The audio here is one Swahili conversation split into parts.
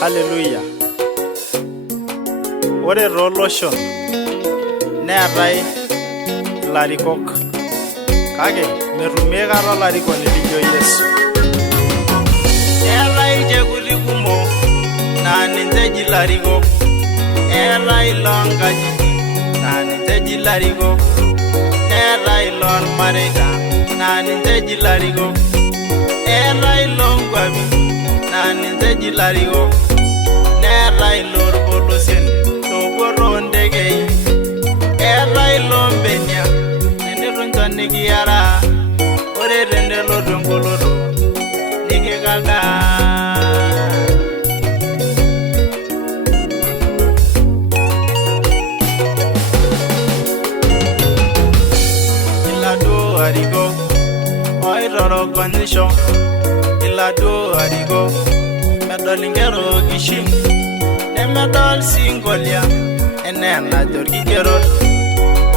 Hallelujah. Ore tooloshon neetai ilarikok kake metumie kata olarikoni lijo Yesu. Eetai ilchekuti kumok naa ninche eji ilarikok, eetai iloonkajijik naa ninche eji ilarikok, neetai iloormareita naa ninche eji ilarikok, eetai iloonkwapi naa ninche eji ilarikok, neetai iloorpolosien loopuo toontekei, eetai iloombenia tenetu nchon nikiaraa, ore tenelotu engoloto nikikaldaa. Iladuo arikok oitorogonyisho, iladuo arikok medol inkera okishin, nemedol sii nkolia enaa enajo irkigerot,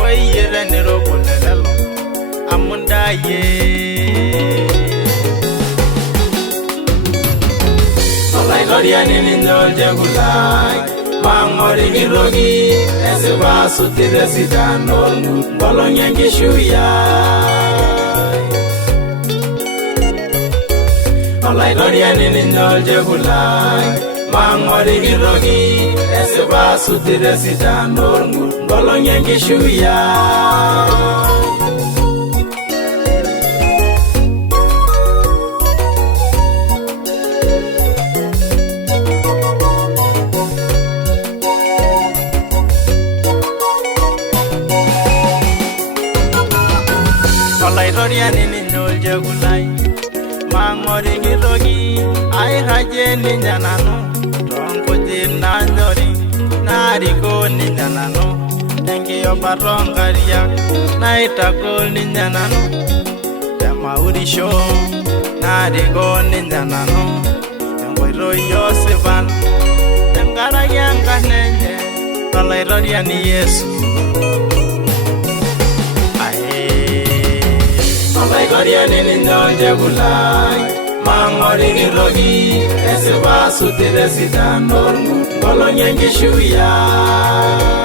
oyie tenirobu lelelo amu ndayie. Olaintoriani ninye olchekut lai, mang'oriki toki esipa asuti tesidano nkolong'i enkishui ai. Olaintoriani ninye olchekut lai, mang'oriki toki esipa asuti tesidano nkolong'i enkishui ai. Olaintoriani ninye olchekut lai, mang'oriki toki airragie ninye nanu toonkujit naanyori, naarikoo ninye nanu tenkiyobata oonkariak, naitagol ninye nanu temaurisho, naarikoo ninye nanu tenkoitoi oosipan tenkaraki enkarna enye Olaintoriani Yesu. Olaintoriani ninye olchekut lai, mang'oriki toki esipa asuti tesidano nkolong'i enkishui ai.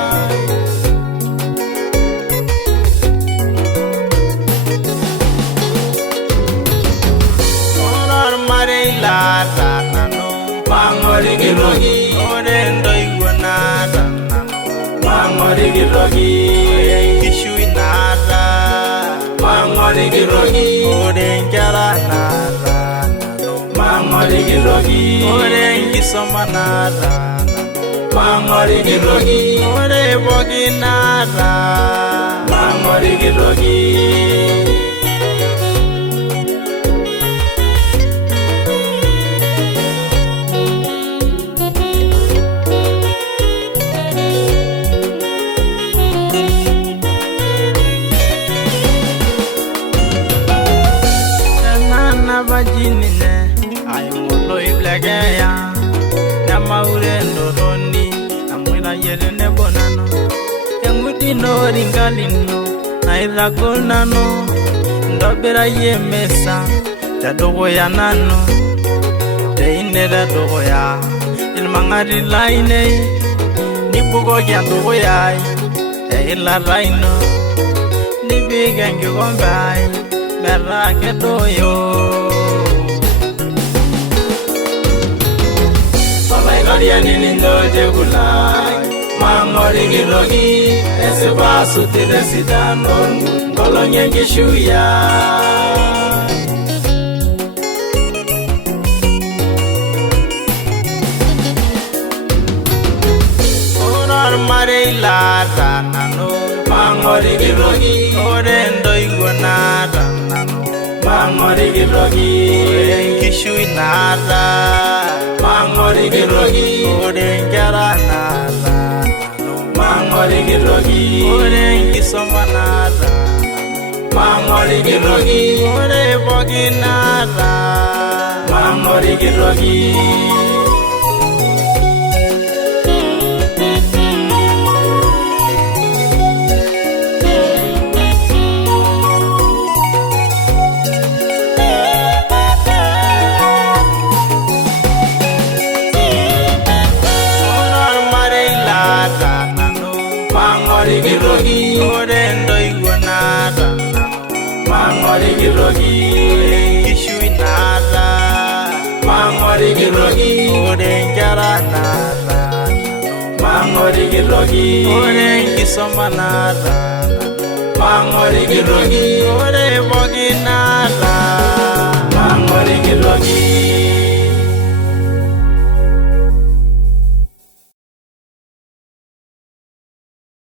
Ore ormarei laata nanu, mang'oriki toki, ore entoiwuo naata nanu, mang'oriki toki, ore enkishui naata mang'oriki toki, ore nkera naata nanu, mang'oriki toki, ore enkisoma naata nanu, mang'oriki toki, ore pooki naata mang'oriki toki. Vajinine aimolo iblegeya namaure ndoroni amwira yere nebonano engudino ringalino nairagol nano ndobera yemesa tadogoya nano teinera dogoya ilmangari laine nibugoki andogoyai eila raino nibiga ngikombai metaa kedoyo. Olaintoriani ninye olchekut lai, mang'oriki toki esipa asuti tesidano nkolong'i enkishui ai. Ore ormarei laata nanu, mang'oriki toki, ore entoiwuo naata nanu, mang'oriki toki, ore enkishui naata mang'oriki toki, ore nkera naata nanu, mang'oriki toki, ore enkisoma naata nanu, mang'oriki toki, ore pooki naata mang'oriki toki. mang'oriki toki ore ntoiwuo naata mang'oriki toki ore enkishui naata mang'oriki toki ore nkera naata mang'oriki toki ore enkisoma naata mang'oriki toki ore pooki naata